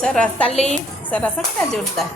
ಸರಸಾಲಿ ಸರಸ ಜುಳ್ತಾ